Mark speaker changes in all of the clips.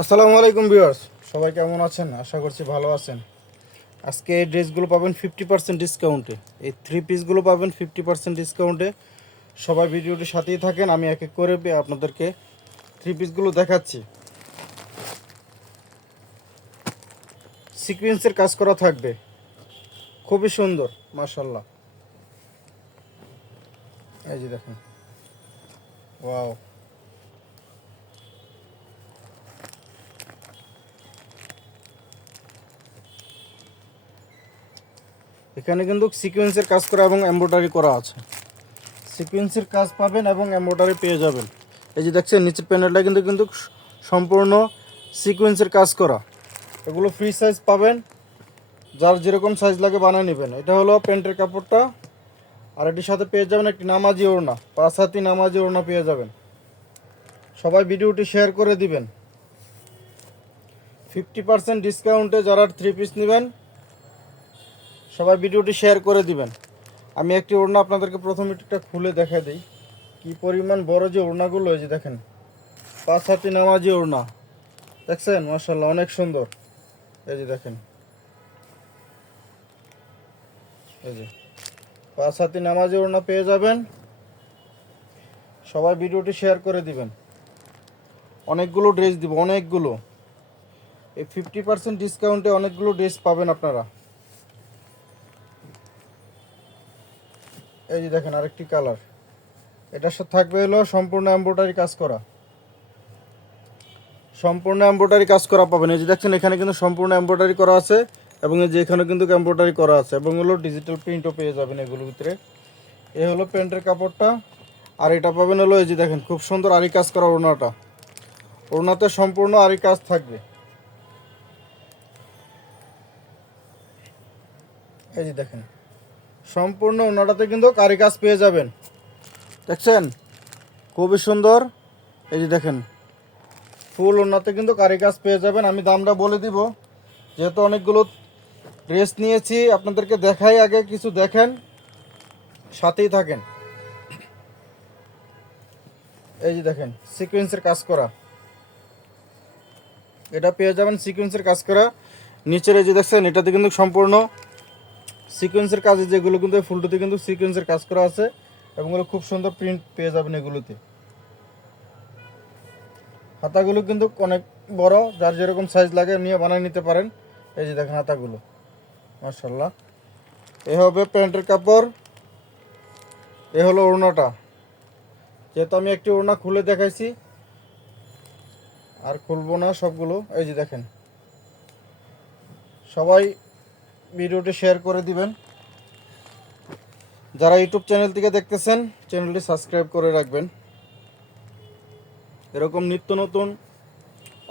Speaker 1: আসসালামু আলাইকুম ভিউয়ার্স। সবাই কেমন আছেন? আশা করছি ভালো আছেন। আজকে এই ড্রেসগুলো পাবেন ফিফটি পার্সেন্ট ডিসকাউন্টে এই থ্রি পিসগুলো পাবেন ফিফটি পার্সেন্ট ডিসকাউন্টে সবাই ভিডিওটির সাথেই থাকেন, আমি এক এক করে আপনাদেরকে থ্রি পিসগুলো দেখাচ্ছি। সিকোয়েন্সের কাজ করা থাকবে। খুবই সুন্দর মাশাল্লাহ এই যে দেখুন। ওয়াও। এখানে কিন্তু সিকোয়েন্সের কাজ করা এবং এমব্রয়ডারি করা আছে। সিকোয়েন্সের কাজ পাবেন এবং এমব্রয়ডারি পেয়ে যাবেন। এই যে দেখছেন, নিচের প্যানেলটা কিন্তু কিন্তু সম্পূর্ণ সিকোয়েন্সের কাজ করা। এগুলো ফ্রি সাইজ পাবেন। যার যেরকম সাইজ লাগে বানিয়ে নেবেন। এটা হলো প্যান্টের কাপড়টা। আর এটির সাথে পেয়ে যাবেন একটি নামাজি ওড়না। পাঁচ হাতি নামাজি ওড়না পেয়ে যাবেন। সবাই ভিডিওটি শেয়ার করে দিবেন। ফিফটি পার্সেন্ট ডিসকাউন্টে যারা থ্রি পিস নেবেন সবাই ভিডিওটি শেয়ার করে দিবেন। আমি একটি ওড়না আপনাদেরকে প্রথমে একটা খুলে দেখা দিই। কি পরিমাণ বড় যে ওড়নাগুলো এই যে দেখেন, পাঁচ হাতি নামাজি ওড়না। দেখছেন? মার্শাল্লাহ অনেক সুন্দর। এই যে দেখেন। এই যে, পাঁচ হাতি নামাজি ওড়না পেয়ে যাবেন। সবাই ভিডিওটি শেয়ার করে দিবেন। অনেকগুলো ড্রেস দিব, অনেকগুলো। এই ফিফটি পার্সেন্ট ডিসকাউন্টে অনেকগুলো ড্রেস পাবেন আপনারা। এই যে দেখেন আরেকটি কালার। সাথে থাকবে হলো সম্পূর্ণ এমব্রয়ডারি কাজ করা। সম্পূর্ণ এমব্রয়ডারি কাজ করা পাবেন। এই যে দেখছেন, এখানে কিন্তু সম্পূর্ণ এমব্রয়ডারি করা আছে এবং এই যে এখানে কিন্তু এমব্রয়ডারি করা আছে এবং হলো ডিজিটাল প্রিন্টও পেয়ে যাবেন এগুলোর ভিতরে। এ হলো প্যান্টের কাপড়টা। আর এটা পাবেন হলো এই যে দেখেন, খুব সুন্দর আরি কাজ করা ওড়নাটা। ওড়নাতে সম্পূর্ণ আরি কাজ থাকবে। এই যে দেখেন সম্পূর্ণ ওনাটাতে কিন্তু কারি কাজ পেয়ে যাবেন। দেখছেন? খুবই সুন্দর। এই যে দেখেন, ফুল ওনাতে কিন্তু কারি কাজ পেয়ে যাবেন। আমি দামটা বলে দিব। যেহেতু অনেকগুলো ড্রেস নিয়েছি, আপনাদেরকে দেখাই আগে, কিছু দেখেন, সাথেই থাকেন। এই যে দেখেন সিকোয়েন্সের কাজ করা। এটা পেয়ে যাবেন সিকোয়েন্সের কাজ করা। নিচের এই যে দেখছেন, এটাতে কিন্তু সম্পূর্ণ সিকোয়েন্সের কাজে যেগুলো কিন্তু ফুলটাতে কিন্তু সিকোয়েন্সের কাজ করা আছে, এবং এগুলো খুব সুন্দর প্রিন্ট পেয়ে যাবেন এগুলোতে। হাতাগুলো কিন্তু অনেক বড়, যার যেরকম সাইজ লাগে নিয়ে বানিয়ে নিতে পারেন। এই যে দেখেন হাতাগুলো মার্শাল্লাহ এ হবে প্যান্টের কাপড়, এ হলো ওড়নাটা। যেহেতু আমি একটি ওড়না খুলে দেখাইছি, আর খুলবো না সবগুলো। এই যে দেখেন, সবাই ভিডিওটি শেয়ার করে দিবেন। যারা ইউটিউব চ্যানেল থেকে দেখতেছেন চ্যানেলটি সাবস্ক্রাইব করে রাখবেন। এরকম নিত্য নতুন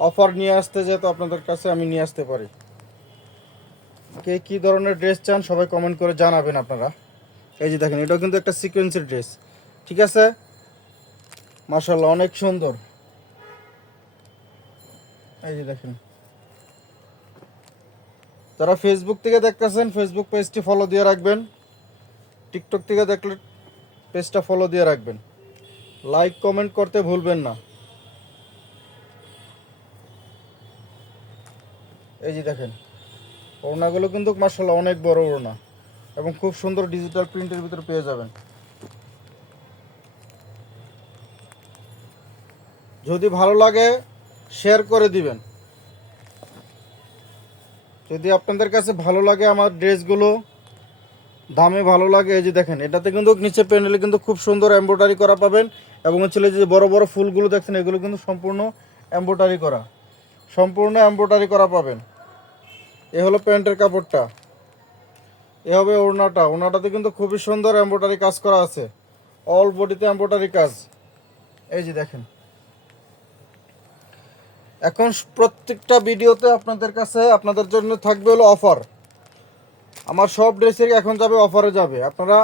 Speaker 1: অফার নিয়ে আসতে যেহেতু আপনাদের কাছে আমি নিয়ে আসতে পারি। কে কী ধরনের ড্রেস চান সবাই কমেন্ট করে জানাবেন আপনারা। এই যে দেখেন, এটাও কিন্তু একটা সিকোয়েন্সের ড্রেস ঠিক আছে? মার্শাল্লাহ অনেক সুন্দর। এই যে দেখেন। যারা ফেসবুক থেকে দেখতেছেন ফেসবুক পেজটি ফলো দিয়ে রাখবেন। টিকটক থেকে দেখলে পেজটা ফলো দিয়ে রাখবেন। লাইক কমেন্ট করতে ভুলবেন না। এই যে দেখেন, ওড়নাগুলো কিন্তু মার্শাল্লাহ অনেক বড় ওড়না এবং খুব সুন্দর ডিজিটাল প্রিন্টের ভিতরে পেয়ে যাবেন। যদি ভালো লাগে শেয়ার করে দিবেন। যদি আপনাদের কাছে ভালো লাগে আমার ড্রেসগুলো, দামে ভালো লাগে, এই যে দেখেন, এটাতে কিন্তু নিচে প্যানেলে কিন্তু খুব সুন্দর এমব্রয়ডারি করা পাবেন এবং হচ্ছে যে বড় বড় ফুলগুলো দেখছেন, এগুলো কিন্তু সম্পূর্ণ এমব্রয়ডারি করা, সম্পূর্ণ এমব্রয়ডারি করা পাবেন। এ হলো প্যান্টের কাপড়টা। এ হবে ওড়নাটা। ওড়নাটাতে কিন্তু খুবই সুন্দর এমব্রয়ডারি কাজ করা আছে। অল বডিতে এমব্রয়ডারি কাজ। এই যে দেখেন এখন প্রত্যেকটা ভিডিওতে আপনাদের কাছে আপনাদের জন্য থাকবে হলো অফার। আমার সব ড্রেসের এখন যাবে, অফারে যাবে। আপনারা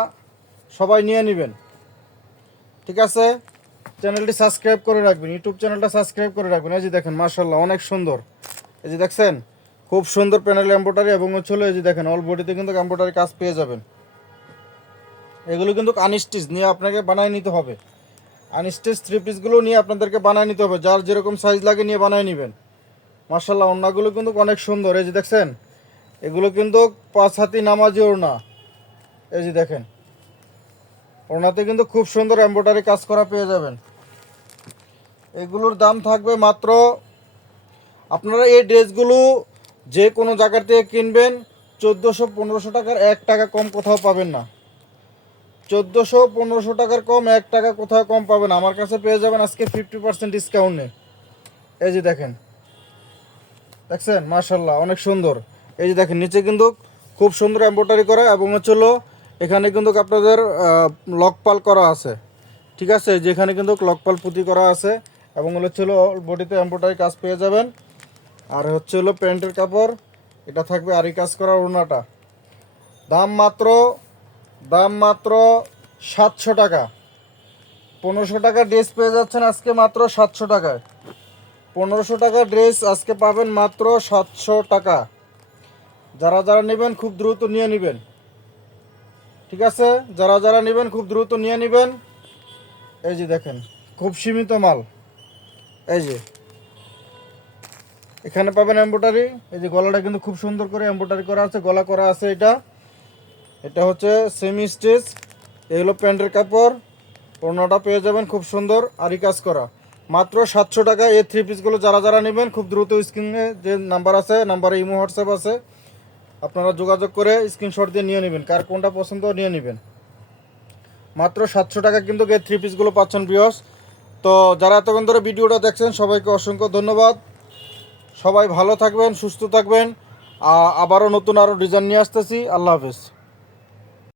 Speaker 1: সবাই নিয়ে নেবেন। ঠিক আছে? চ্যানেলটি সাবস্ক্রাইব করে রাখবেন, ইউটিউব চ্যানেলটা সাবস্ক্রাইব করে রাখবেন। এই যে দেখেন মার্শাল্লাহ অনেক সুন্দর। এই যে দেখছেন, খুব সুন্দর প্যানেল এম্ব্রয়ডারি এবং হচ্ছে এই যে দেখেন অল বডিতে কিন্তু এম্ব্রয়ডারি কাজ পেয়ে যাবেন। এগুলো কিন্তু আনস্টিচ নিয়ে আপনাকে বানায় নিতে হবে। আনস্টিচ থ্রি পিসগুলো নিয়ে আপনাদেরকে বানায় নিতে হবে। যার যেরকম সাইজ লাগে নিয়ে বানায় নেবেন। মার্শাল্লাহ ওড়নাগুলো কিন্তু অনেক সুন্দর। এই যে দেখছেন, এগুলো কিন্তু পাঁচ হাতি নামাজি ওড়না। এই যে দেখেন, ওড়নাতে কিন্তু খুব সুন্দর এম্ব্রয়ডারি কাজ করা পেয়ে যাবেন। এগুলোর দাম থাকবে মাত্র, আপনারা এই ড্রেসগুলো যে কোনো জায়গা থেকে কিনবেন, চোদ্দোশো পনেরোশো টাকার এক টাকা কম কোথাও পাবেন না। চোদ্দোশো, পনেরোশো টাকার কম, এক টাকা কোথাও কম পাবেন। আমার কাছে পেয়ে যাবেন আজকে ফিফটি পার্সেন্ট ডিসকাউন্টে এই যে দেখেন। দেখছেন? মার্শাল্লাহ অনেক সুন্দর। এই যে দেখেন, নিচে কিন্তু খুব সুন্দর এম্ব্রয়ডারি করা এবং হচ্ছে এখানে কিন্তু আপনাদের লকপাল করা আছে। ঠিক আছে? যেখানে কিন্তু লকপাল পুঁতি করা আছে এবং হচ্ছে বডিতে এম্ব্রয়ডারি কাজ পেয়ে যাবেন। আর হচ্ছে হলো প্যান্টের কাপড়, এটা থাকবে আরি কাজ করা ওড়নাটা। দাম মাত্র দাম মাত্র সাতশো টাকা। পনেরোশো টাকা ড্রেস পেয়ে যাচ্ছেন আজকে মাত্র সাতশো টাকায়। পনেরোশো টাকা ড্রেস আজকে পাবেন মাত্র সাতশো টাকা। যারা যারা নেবেন খুব দ্রুত নিয়ে নেবেন। ঠিক আছে? যারা যারা নেবেন খুব দ্রুত নিয়ে নেবেন। এই যে দেখেন, খুব সীমিত মাল। এই যে। এখানে পাবেন এম্ব্রয়ডারি। এই যে গলাটা কিন্তু খুব সুন্দর করে এম্ব্রয়ডারি করা আছে, গলা করা আছে এটা। এটা হচ্ছে সেমি স্টেজ এগুলো প্যান্টের কাপড়। ওড়নাটা পেয়ে যাবেন খুব সুন্দর আরি কাজ করা। মাত্র সাতশো টাকা, এই থ্রি পিসগুলো যারা যারা নেবেন, খুব দ্রুত স্ক্রিনে যে নাম্বার আছে নাম্বারে ইমো, হোয়াটসঅ্যাপ আছে, আপনারা যোগাযোগ করে স্ক্রিনশট দিয়ে নিয়ে নেবেন, কার কোনটা পছন্দ নিয়ে নেবেন। মাত্র সাতশো টাকা কিন্তু এই থ্রি পিসগুলো পাচ্ছেন বিয়স তো যারা এতক্ষণ ধরে ভিডিওটা দেখছেন, সবাইকে অসংখ্য ধন্যবাদ। সবাই ভালো থাকবেন, সুস্থ থাকবেন। আবারও নতুন আরও ডিজাইন নিয়ে আসতেছি। আল্লাহ হাফেজ।